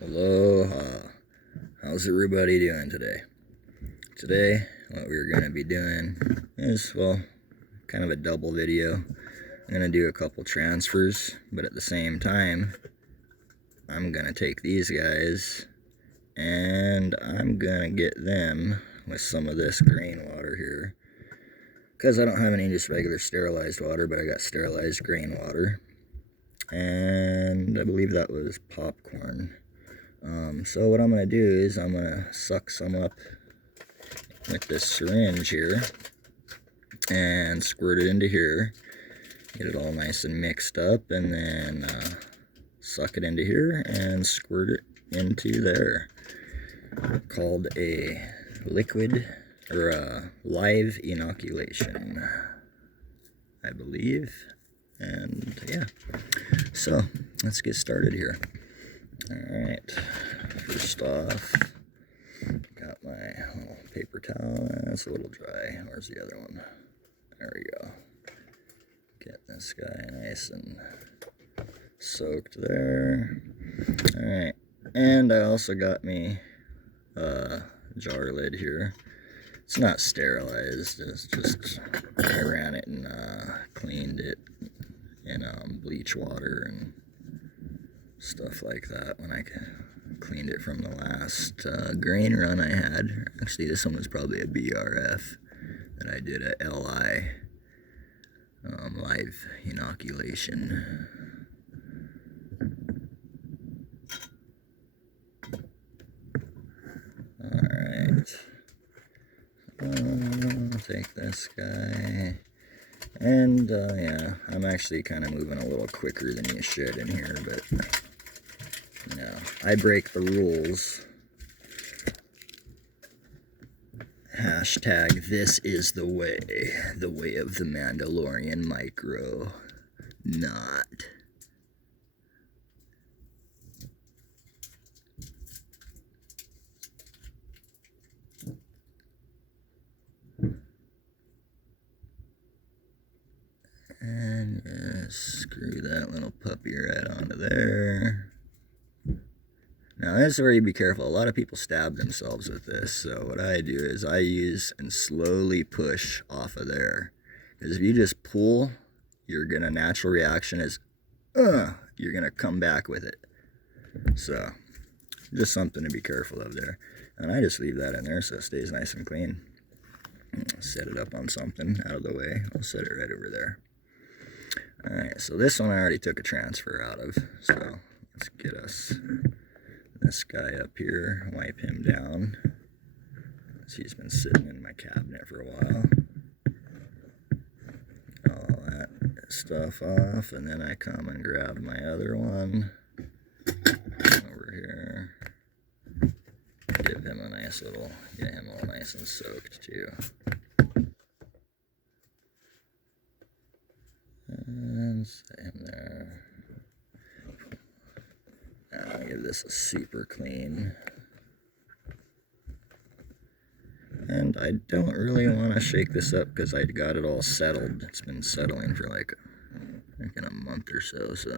Aloha. How's everybody doing today? Today, what we're going to be doing is, well, kind of a double video. I'm going to do a couple transfers, but at the same time, I'm going to take these guys and I'm going to get them with some of this grain water here. Because I don't have any just regular sterilized water, but I got sterilized grain water. And I believe that was popcorn. So what I'm going to do is I'm going to suck some up with this syringe here and squirt it into here, get it all nice and mixed up, and then suck it into here and squirt it into there. Called a liquid or a live inoculation, I believe. And yeah, so let's get started here. Alright, first off, got my little paper towel. That's a little dry. Where's the other one? There we go. Get this guy nice and soaked there. Alright, and I also got me a jar lid here. It's not sterilized, it's just, I ran it and cleaned it in bleach water and stuff like that when I cleaned it from the last grain run I had. Actually, this one was probably a BRF that I did a LI live inoculation. Alright, I'll take this guy. And yeah, I'm actually kind of moving a little quicker than you should in here, but no, I break the rules. Hashtag this is the way of the Mandalorian micro, not. And just screw that little puppy right onto there. Now this is where you be careful. A lot of people stab themselves with this. So what I do is I use and slowly push off of there. Because if you just pull, your natural reaction is, you're gonna come back with it. So just something to be careful of there. And I just leave that in there so it stays nice and clean. Set it up on something out of the way. I'll set it right over there. Alright, so this one I already took a transfer out of. So let's get us this guy up here, wipe him down. He's been sitting in my cabinet for a while. All that stuff off, and then I come and grab my other one over here. Give him a nice little, get him all nice and soaked too. And set him there. I'll give this a super clean. And I don't really want to shake this up because I got it all settled. It's been settling for like a month or so, so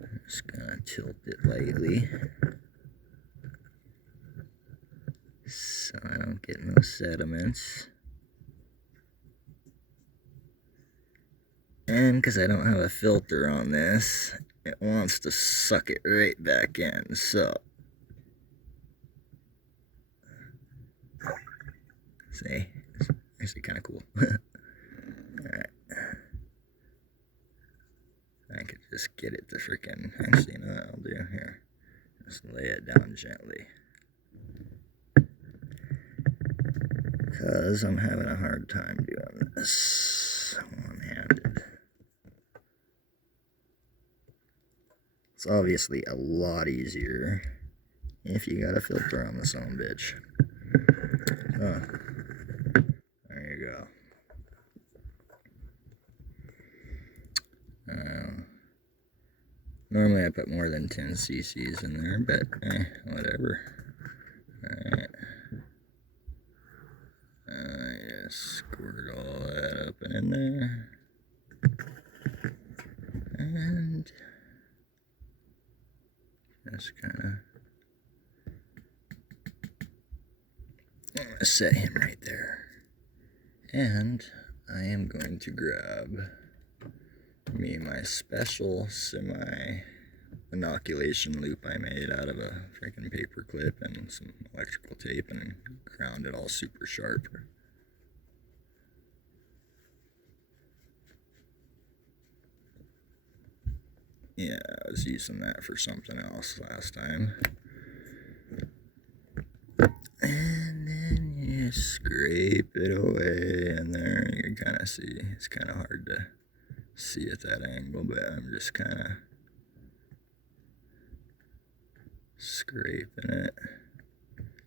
I'm just gonna tilt it lightly so I don't get no sediments. And because I don't have a filter on this, it wants to suck it right back in, so see, it's actually kind of cool. Alright, I could just get it to freaking, actually, you know what I'll do here, just lay it down gently, because I'm having a hard time doing this one-handed. It's obviously a lot easier if you got a filter on this own bitch. There you go. Normally I put more than 10 cc's in there, but whatever. Alright. Just squirt all that up and in there. And Just kind of set him right there. And I am going to grab me my special inoculation loop I made out of a freaking paper clip and some electrical tape and ground it all super sharp. Yeah, I was using that for something else last time. And then you scrape it away in there. You can kind of see, it's kind of hard to see at that angle, but I'm just kind of scraping it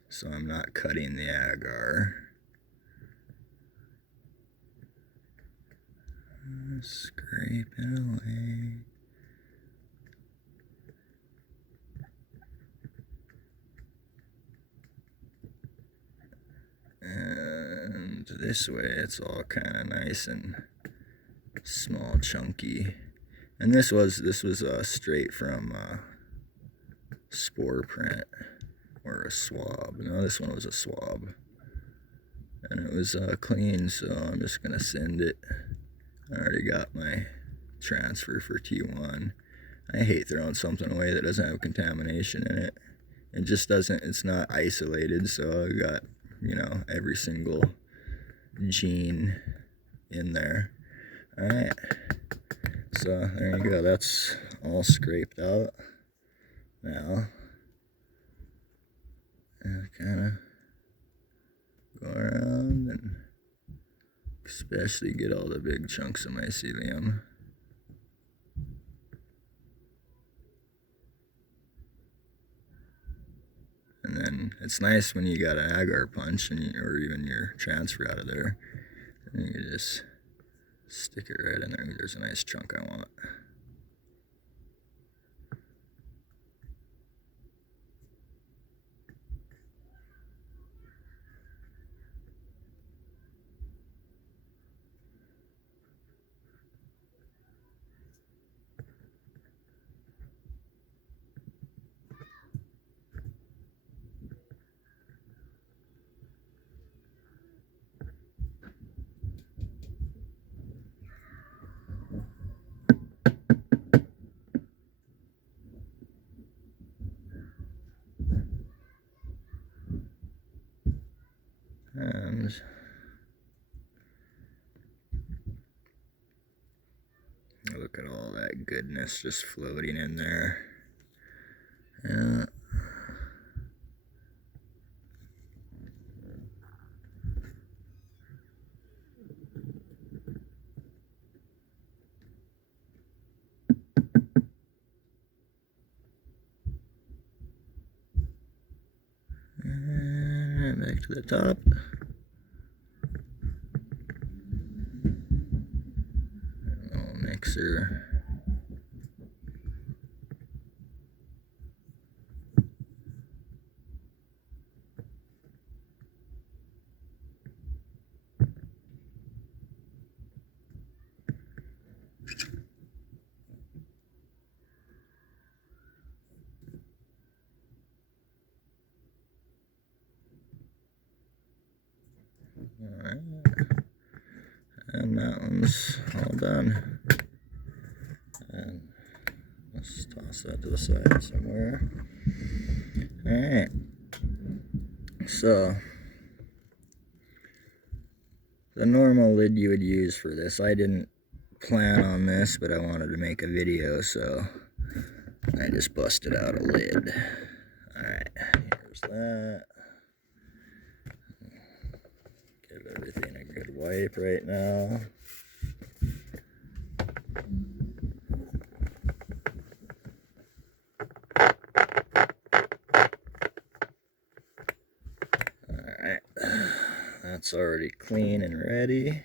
so I'm not cutting the agar. Scrape it away. And this way it's all kind of nice and small, chunky. And this was straight from spore print or a swab. No, this one was a swab, and it was clean, so I'm just gonna send it. I already got my transfer for T1. I hate throwing something away that doesn't have contamination in it. It just doesn't, it's not isolated, so I got, you know, every single gene in there. Alright, so there you go, that's all scraped out. Now, I kind of go around and especially get all the big chunks of mycelium. And then it's nice when you got an agar punch or even your transfer out of there, and you can just stick it right in there. There's a nice chunk I want. And look at all that goodness just floating in there. Yeah. And back to the top. A little mixer. Alright, and that one's all done. And let's toss that to the side somewhere. Alright, so the normal lid you would use for this, I didn't plan on this, but I wanted to make a video, so I just busted out a lid. Alright, here's that. Give everything a good wipe right now. Alright, that's already clean and ready.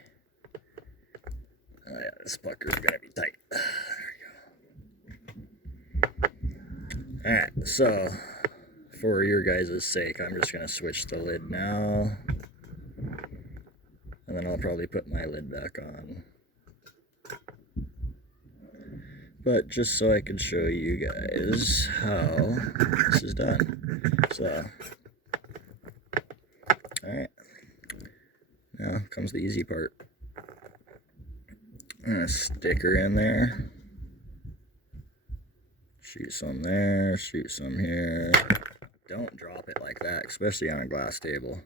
Oh yeah, this pucker's gonna be tight. There we go. Alright, so for your guys' sake, I'm just gonna switch the lid now. And then I'll probably put my lid back on. but just so I could show you guys how this is done. So, alright, now comes the easy part. I'm gonna stick her in there, shoot some there, shoot some here. Don't drop it like that, especially on a glass table.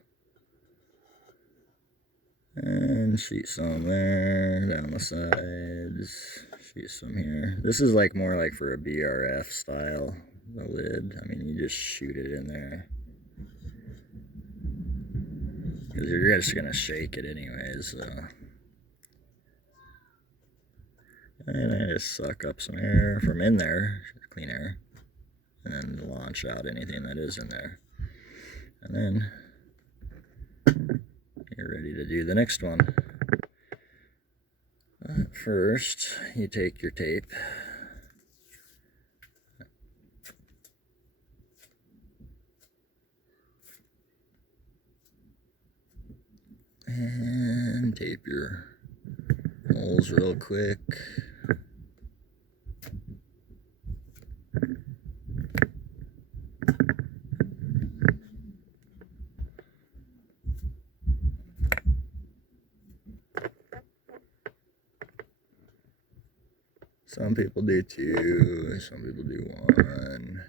And shoot some there, down the sides, shoot some here. This is like more like for a BRF style, the lid. I mean, you just shoot it in there, because you're just gonna shake it anyways, so. And I just suck up some air from in there, clean air, and then launch out anything that is in there. And then you're ready to do the next one. First, you take your tape and tape your holes real quick. Some people do 2, some people do 1.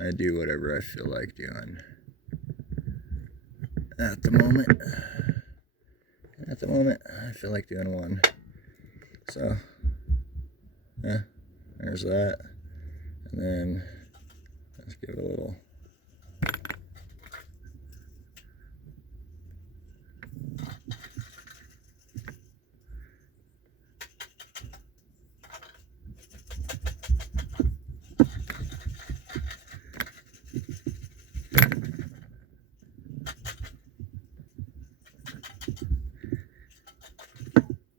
I do whatever I feel like doing at the moment. I feel like doing 1. So, yeah, there's that. And then let's give it a little.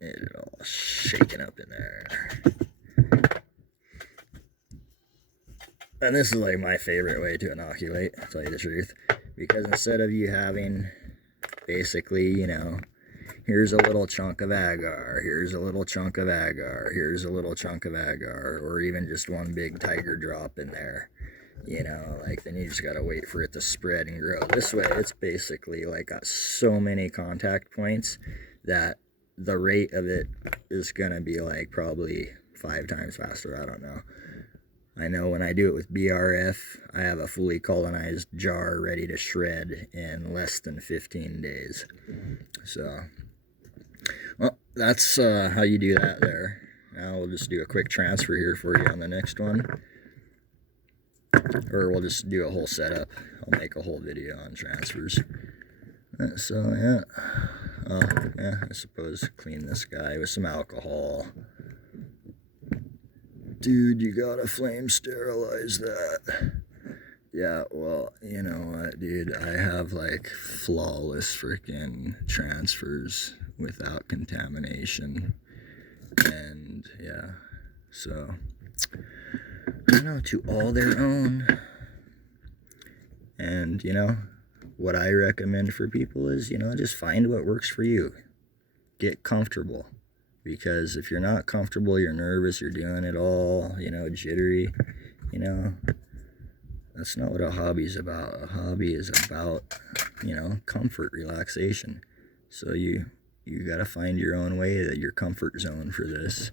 It all shaking up in there. And this is like my favorite way to inoculate, to tell you the truth, because instead of you having basically, you know, here's a little chunk of agar, here's a little chunk of agar, here's a little chunk of agar, or even just one big tiger drop in there, you know, like, then you just gotta wait for it to spread and grow. This way, it's basically like got so many contact points that the rate of it is gonna be like probably 5 times faster. I don't know. I know when I do it with BRF, I have a fully colonized jar ready to shred in less than 15 days. So, well, that's how you do that there. Now we'll just do a quick transfer here for you on the next one. Or we'll just do a whole setup. I'll make a whole video on transfers. So, yeah. Yeah, I suppose clean this guy with some alcohol. Dude, you gotta flame sterilize that. Yeah, well, you know what, dude, I have like flawless freaking transfers without contamination. And yeah, so, you know, to all their own. And, you know, what I recommend for people is, you know, just find what works for you. Get comfortable. Because if you're not comfortable, you're nervous, you're doing it all, you know, jittery, you know, that's not what a hobby is about. A hobby is about, you know, comfort, relaxation. So you got to find your own way, your comfort zone for this.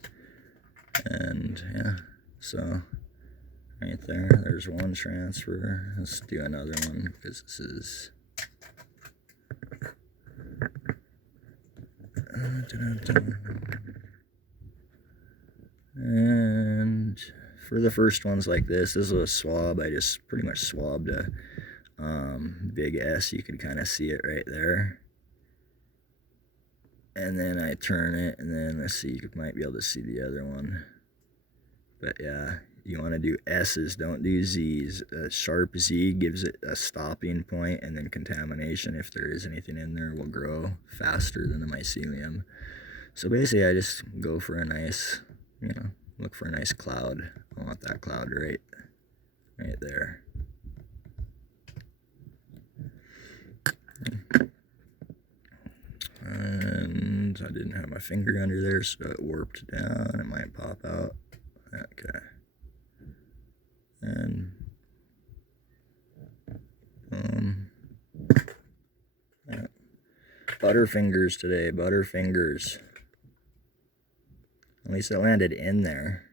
And yeah, so right there's one transfer. Let's do another one, because this is and for the first ones like this is a swab. I just pretty much swabbed a big S. You can kind of see it right there. And then I turn it, and then let's see, you might be able to see the other one. But yeah, you want to do S's, don't do Z's. A sharp Z gives it a stopping point, and then contamination, if there is anything in there, will grow faster than the mycelium. So basically, I just go for a nice, you know, look for a nice cloud. I want that cloud right there. And I didn't have my finger under there, so it warped down. It might pop out. Okay. And yeah. Butterfingers today, butterfingers. At least it landed in there.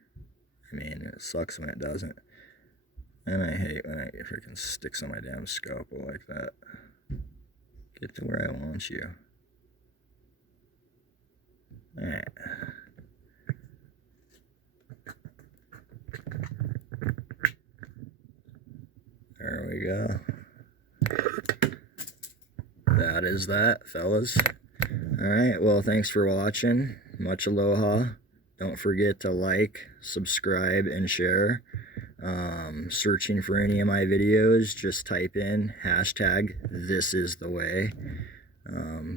I mean, it sucks when it doesn't. And I hate when I freaking sticks on my damn scalpel like that. Get to where I want you. Alright. There we go. That is that, fellas. Alright, well, thanks for watching. Much aloha. Don't forget to like, subscribe, and share. Searching for any of my videos, just type in #ThisIsTheWay.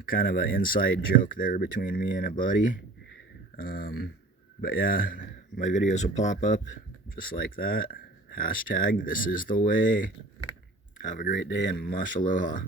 Kind of an inside joke there between me and a buddy. But yeah, my videos will pop up just like that. #ThisIsTheWay. Have a great day and much aloha.